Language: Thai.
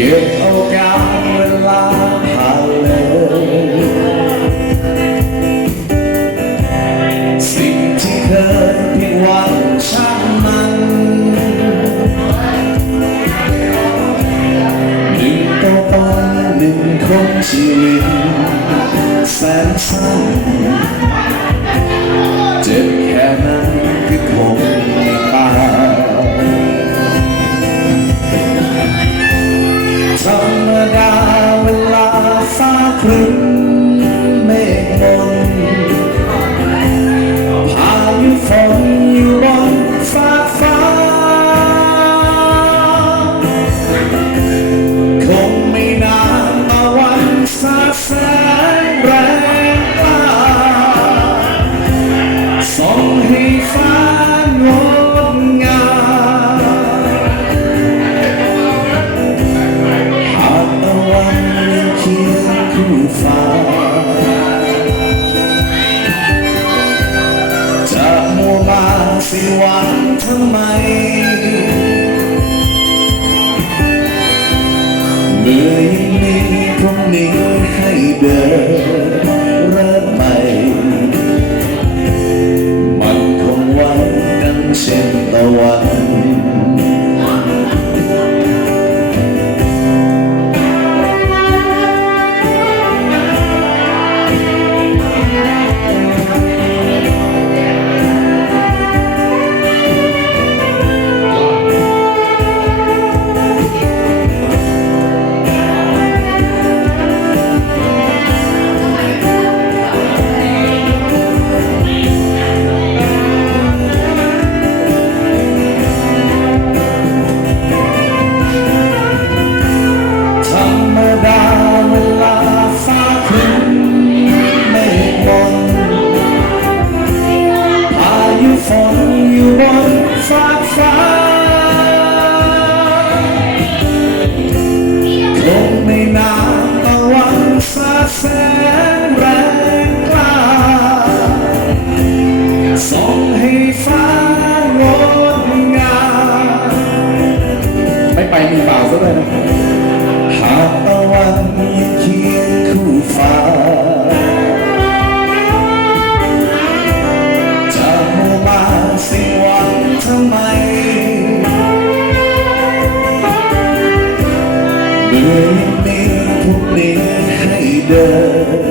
เก็บเอาการเวลาผ่านเลยสิ่งที่เคยเพียงหวังช่างมันหนึ่งต่อไปหนึ่งของชีวิต ฟ้ สิหวังทำไม เมื่อยังมีพรุ่งนี้ให้เดิน ซะเลยนะหากตะวันยังเคียงคู่ฟ้าจะมัวมาสิ้นหวังทำไมเมื่อยังมีพรุ่งนี้ให้เดิน